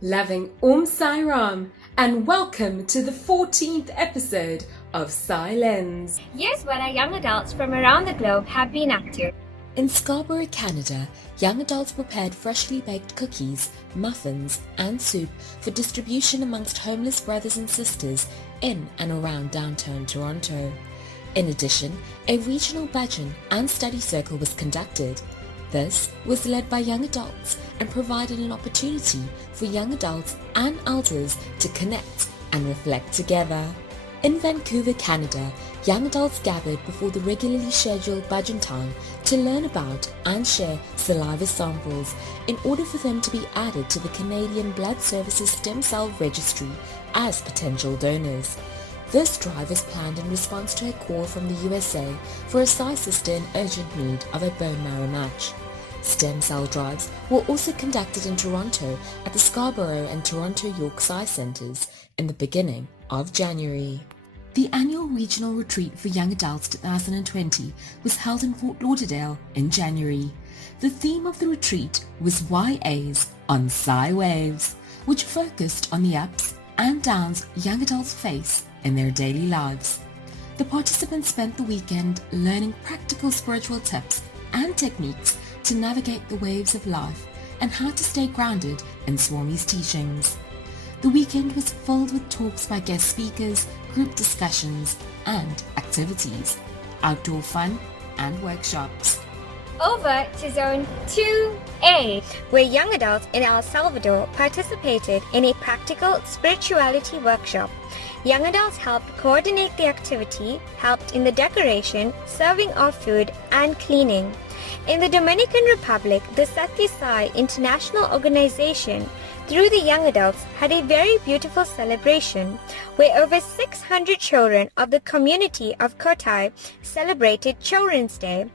Loving Sai Ram, and welcome to the 14th episode of Sai Lens. Here's what our young adults from around the globe have been up to. In Scarborough, Canada, young adults prepared freshly baked cookies, muffins and soup for distribution amongst homeless brothers and sisters in and around downtown Toronto. In addition, a regional bhajan and study circle was conducted. This was led by young adults and provided an opportunity for young adults and elders to connect and reflect together. In Vancouver, Canada, young adults gathered before the regularly scheduled bhajan time to learn about and share saliva samples in order for them to be added to the Canadian Blood Services Stem Cell Registry as potential donors. This drive is planned in response to a call from the USA for a Sai sister in urgent need of a bone marrow match. Stem cell drives were also conducted in Toronto at the Scarborough and Toronto York Sai Centres in the beginning of January. The annual regional retreat for young adults 2020 was held in Fort Lauderdale in January. The theme of the retreat was YAs on Sai Waves, which focused on the ups and downs young adults face in their daily lives. The participants spent the weekend learning practical spiritual tips and techniques to navigate the waves of life and how to stay grounded in Swami's teachings. The weekend was filled with talks by guest speakers, group discussions and activities, outdoor fun and workshops. Over to Zone 2A, where young adults in El Salvador participated in a practical spirituality workshop. Young adults helped coordinate the activity, helped in the decoration, serving of food, and cleaning. In the Dominican Republic, the Sathya Sai International Organization, through the young adults, had a very beautiful celebration where over 600 children of the community of Kotai celebrated Children's Day.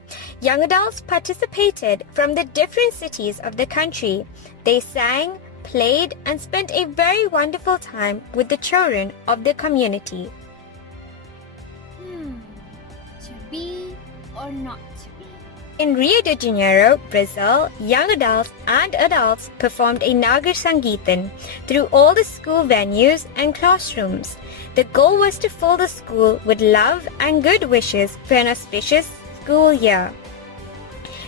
Young adults participated from the different cities of the country. They sang, played, and spent a very wonderful time with the children of the community. To be or not to be? In Rio de Janeiro, Brazil, young adults and adults performed a Nagar Sangeetan through all the school venues and classrooms. The goal was to fill the school with love and good wishes for an auspicious school year.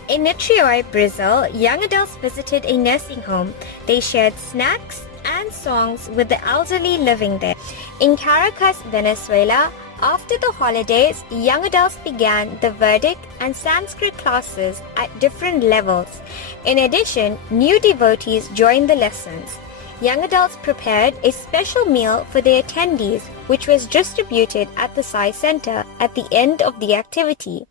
In Niterói, Brazil, young adults visited a nursing home. They shared snacks and songs with the elderly living there. In Caracas, Venezuela, after the holidays, young adults began the Vedic and Sanskrit classes at different levels. In addition, new devotees joined the lessons. Young adults prepared a special meal for the attendees, which was distributed at the Sai Center at the end of the activity.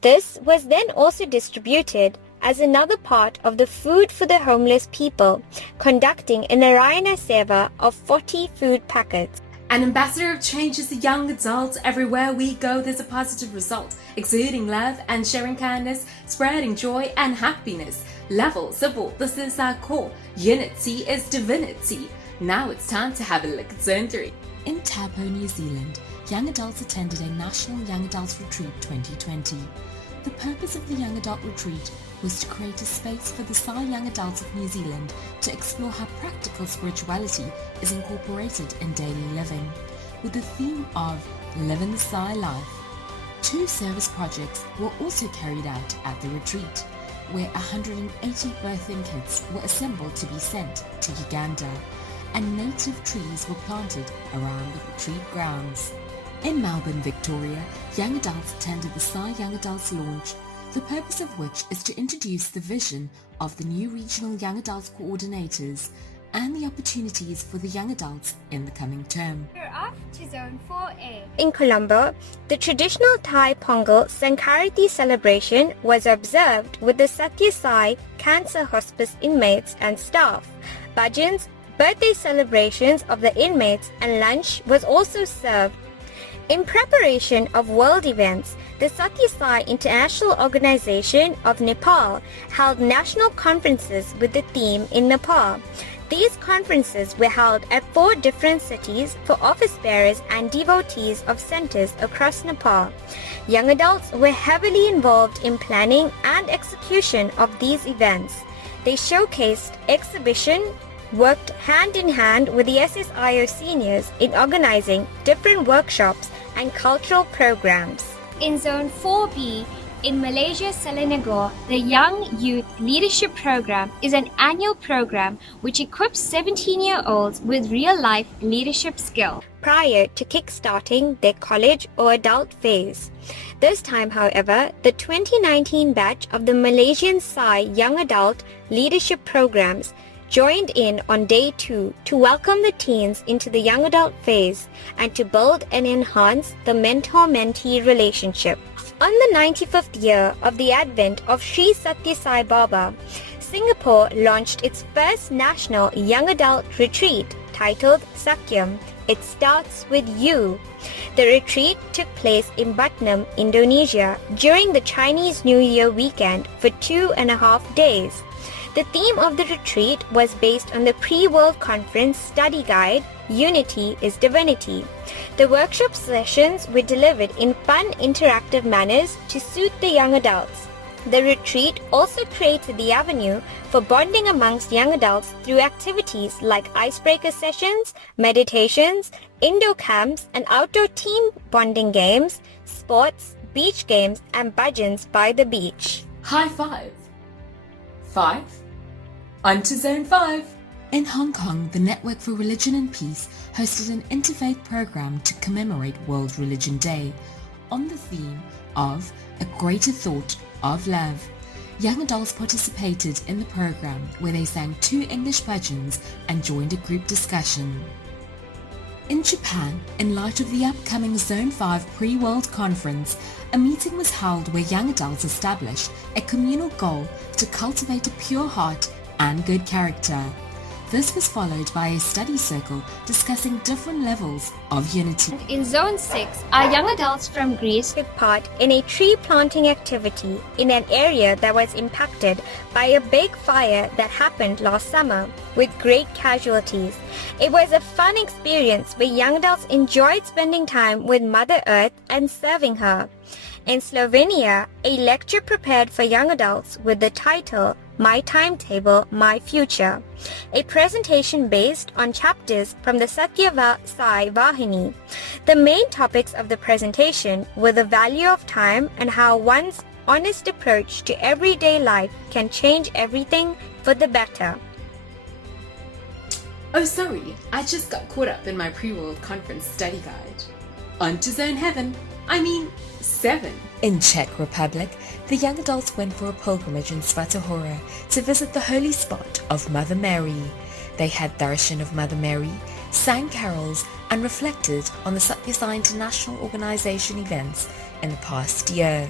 This was then also distributed as another part of the Food for the Homeless People, conducting a Narayana Seva of 40 food packets. An ambassador of change is a young adult. Everywhere we go, there's a positive result. Exuding love and sharing kindness, spreading joy and happiness. Level, simple, this is our core. Unity is divinity. Now it's time to have a look at Zone 3. In Taupo, New Zealand, young adults attended a National Young Adults Retreat 2020. The purpose of the Young Adult Retreat was to create a space for the Sai young adults of New Zealand to explore how practical spirituality is incorporated in daily living, with the theme of Living the Sai Life. 2 service projects were also carried out at the retreat, where 180 birthing kits were assembled to be sent to Uganda, and native trees were planted around the retreat grounds. In Melbourne, Victoria, young adults attended the Sai Young Adults launch, the purpose of which is to introduce the vision of the new regional young adults coordinators and the opportunities for the young adults in the coming term. We're off to Zone 4A. In Colombo, the traditional Thai Pongal Sankarati celebration was observed with the Sathya Sai Cancer Hospice inmates and staff. Bhajans, birthday celebrations of the inmates, and lunch was also served. In preparation of world events, the Sathya Sai International Organization of Nepal held national conferences with the theme in Nepal. These conferences were held at 4 different cities for office bearers and devotees of centers across Nepal. Young adults were heavily involved in planning and execution of these events. They showcased exhibition, worked hand in hand with the SSIO seniors in organizing different workshops and cultural programs. In Zone 4B, in Malaysia, Selangor, the Young Youth Leadership Program is an annual program which equips 17-year-olds with real-life leadership skills prior to kickstarting their college or adult phase. This time, however, the 2019 batch of the Malaysian Sai Young Adult Leadership Programs joined in on day 2 to welcome the teens into the young adult phase and to build and enhance the mentor-mentee relationship. On the 95th year of the advent of Sri Satya Sai Baba, Singapore launched its first national young adult retreat titled Sakyam, It Starts With You. The retreat took place in Batam, Indonesia during the Chinese New Year weekend for 2.5 days. The theme of the retreat was based on the pre-World Conference study guide, Unity is Divinity. The workshop sessions were delivered in fun, interactive manners to suit the young adults. The retreat also created the avenue for bonding amongst young adults through activities like icebreaker sessions, meditations, indoor camps and outdoor team bonding games, sports, beach games and bhajans by the beach. High five. 5. On to Zone 5. In Hong Kong, the Network for Religion and Peace hosted an interfaith program to commemorate World Religion Day on the theme of A Greater Thought of Love. Young adults participated in the program where they sang 2 English bhajans and joined a group discussion. In Japan, in light of the upcoming Zone 5 pre-World Conference, a meeting was held where young adults established a communal goal to cultivate a pure heart and good character. This was followed by a study circle discussing different levels of unity. In Zone 6, our young adults from Greece Took part in a tree planting activity in an area that was impacted by a big fire that happened last summer with great casualties. It was a fun experience where young adults enjoyed spending time with Mother Earth and serving her. In Slovenia, a lecture prepared for young adults with the title My Timetable, My Future, a presentation based on chapters from the Satya Sai Vahini. The main topics of the presentation were the value of time and how one's honest approach to everyday life can change everything for the better. Oh sorry, I just got caught up in my pre-World Conference study guide. On to Zone 7. In Czech Republic, the young adults went for a pilgrimage in Svatahora to visit the holy spot of Mother Mary. They had darshan of Mother Mary, sang carols and reflected on the Satya Sai International Organization events in the past year.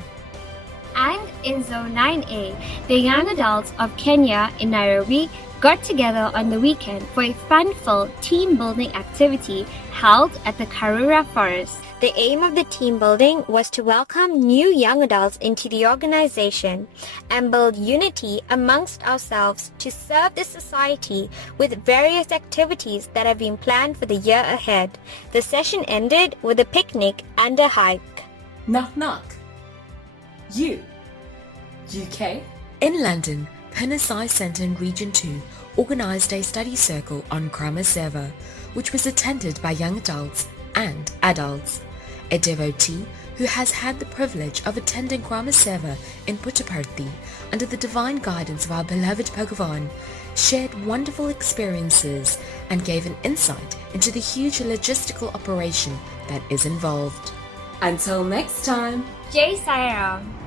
And in Zone 9A, the young adults of Kenya in Nairobi got together on the weekend for a fun-filled team-building activity held at the Karura Forest. The aim of the team building was to welcome new young adults into the organization and build unity amongst ourselves to serve the society with various activities that have been planned for the year ahead. The session ended with a picnic and a hike. Knock knock. UK? In London, Pinasai Centre in Region 2 organised a study circle on Krama Seva, which was attended by young adults and adults. A devotee who has had the privilege of attending Krama Seva in Puttaparthi under the divine guidance of our beloved Bhagavan shared wonderful experiences and gave an insight into the huge logistical operation that is involved. Until next time. Jai Sai Ram.